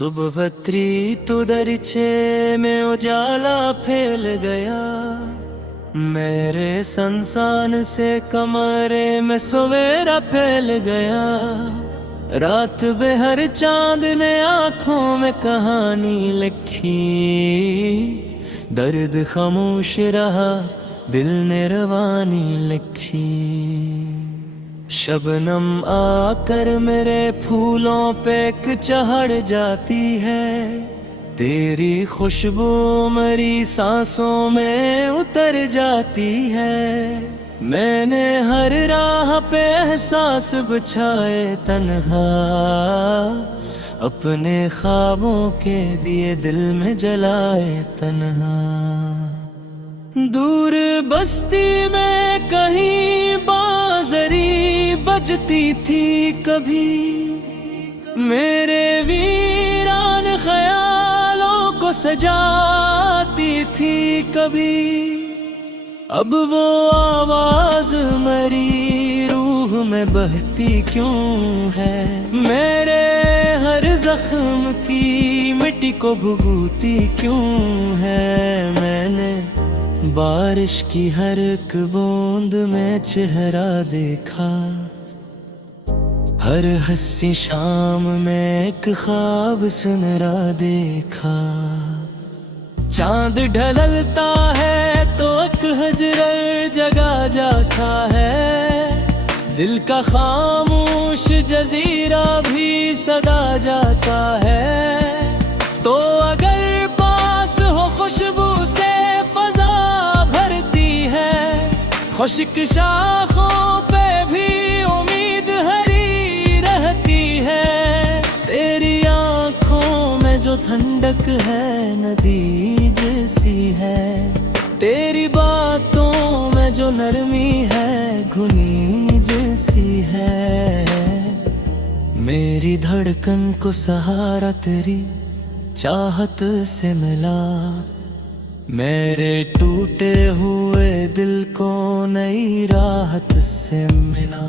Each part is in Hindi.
सुबह तो दरिचे में उजाला फैल गया, मेरे संसान से कमरे में सवेरा फैल गया। रात बेहर चांद ने आँखों में कहानी लिखी, दर्द खामोश रहा दिल ने रवानी लिखी। शबनम आकर मेरे फूलों पे चढ़ जाती है, तेरी खुशबू मेरी सांसों में उतर जाती है। मैंने हर राह पे एहसास बिछाए तन्हा, अपने ख्वाबों के दिए दिल में जलाए तन्हा। दूर बस्ती में कहीं बांसुरी बजती थी कभी, मेरे वीरान ख्यालों को सजाती थी कभी। अब वो आवाज मेरी रूह में बहती क्यों है, मेरे हर जख्म की मिट्टी को भुगूती क्यों है। मैंने बारिश की हर एक बूंद में चेहरा देखा, हर हंसी शाम में एक ख्वाब सुनहरा देखा। चांद ढलता है तो एक हजर जगा जाता है, दिल का खामोश जजीरा भी सदा जाता है। तो अगर पास हो खुशबू से फजा भरती है, खुश्क शाखों पे भी उम्मीद हरी रहती है। तेरी आँखों में जो ठंडक है नदी जैसी है, तेरी बातों में जो नरमी है घुनी जैसी है। मेरी धड़कन को सहारा तेरी चाहत से मिला, मेरे टूटे हुए दिल को नई राहत से मिला।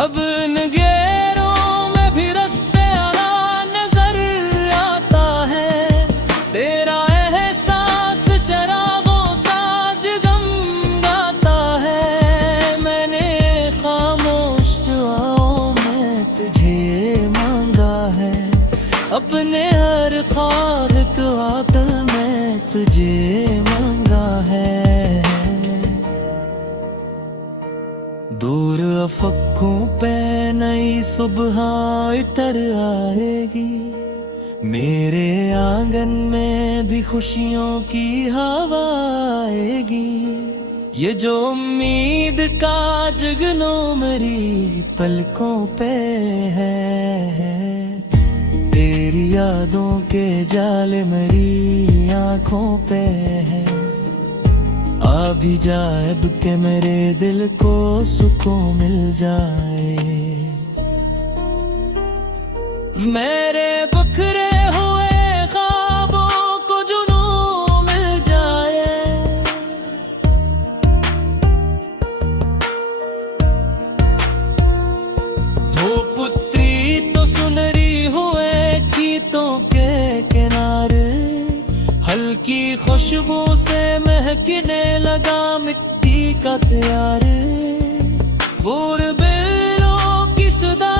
अब इन गैरों में भी रास्ते आना नजर आता है, तेरा एहसास चरागों सा जगमगाता है। मैंने खामोश दुआओं में तुझे मांगा है, अपने हर ख्वाब दुआत में तुझे मांगा है। दूर अफकों पे नई सुबह इतर आएगी, मेरे आंगन में भी खुशियों की हवा आएगी। ये जो उम्मीद का जगनो मेरी पलकों पे है, तेरी यादों के जाल मेरी आँखों पे है। आ भी जाए अब के मेरे दिल को सुकून मिल जाए, मेरे बिखरे हुए ख्वाबों को जुनून मिल जाए। धूपत्री तो सुनहरी हुए खेतों के किनारे, हल्की खुशबू से महकने लगा मिट्टी का प्यार। बुलबुलों की सदा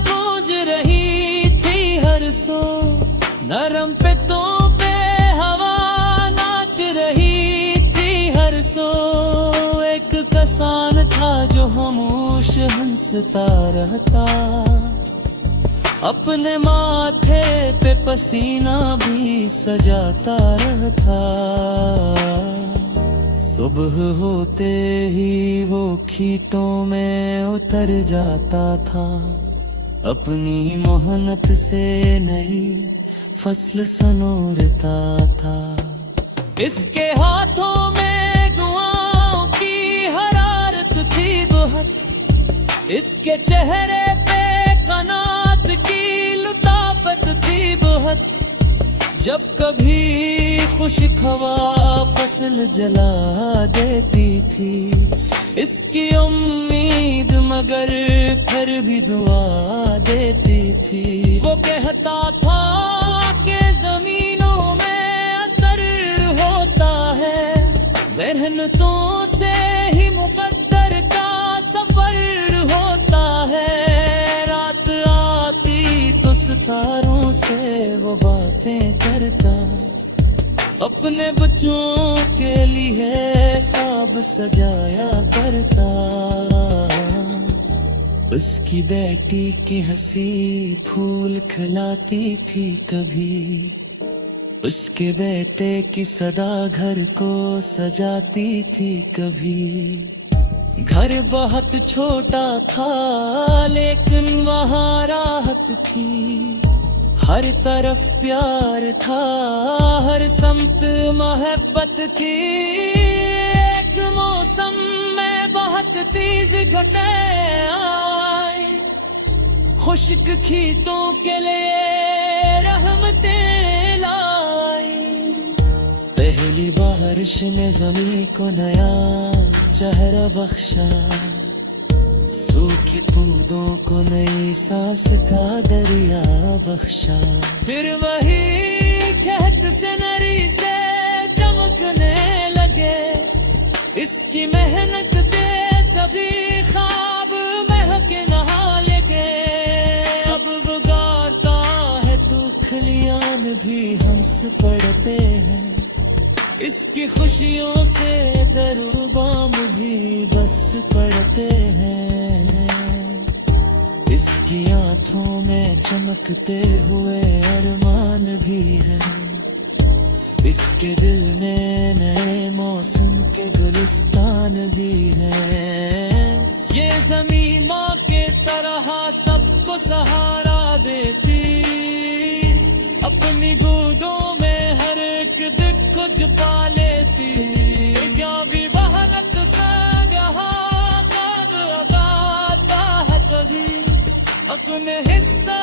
गूंज रही थी हर सो, नरम पेतों पे हवा नाच रही थी हर सो। एक कसान था जो खामोश हंसता रहता, अपने माथे पे पसीना भी सजाता रहता। सुबह होते ही वो खेतों में उतर जाता था, अपनी मेहनत से नई फसल सनोरता था। इसके हाथों में दुआओं की हरारत थी बहुत, इसके चेहरे पे कनात की लुताफत थी बहुत। जब कभी खुशक हवा फसल जला देती थी, इसकी उम्मीद मगर फिर भी दुआ देती थी। वो कहता था से वो बातें करता, अपने बच्चों के लिए ख्वाब सजाया करता। उसकी बेटी की हंसी फूल खिलाती थी कभी, उसके बेटे की सदा घर को सजाती थी कभी। घर बहुत छोटा था लेकिन वहाँ राहत थी, हर तरफ प्यार था, हर समत मोहब्बत थी। एक मौसम में बहुत तेज घटाएं आए, खुश्क खेतों के लिए रहमतें लाई। पहली बारिश ने ज़मीं को नया चेहरा बख्शा, सूखे पौधों को नई सांस का दरिया बख्शा। फिर वही कहत से नरी से चमकने लगे, इसकी मेहनत पे सभी ख्वाब महक नहा लगे। अब गुजारता है तो खलियान भी हंस पड़ते हैं, इसकी खुशियों से दरूबाम भी बस पड़ते हैं। इसकी आंखों में चमकते हुए अरमान भी हैं, इसके दिल में नए मौसम के गुलिस्तान भी हैं। ये ज़मीन माँ के तरह सबको सहारा देती, अपनी गोदों में हर एक दिल को छुपा लेती। क्या भी बहनत से यहाँ गाता है कभी अपने हिस्सा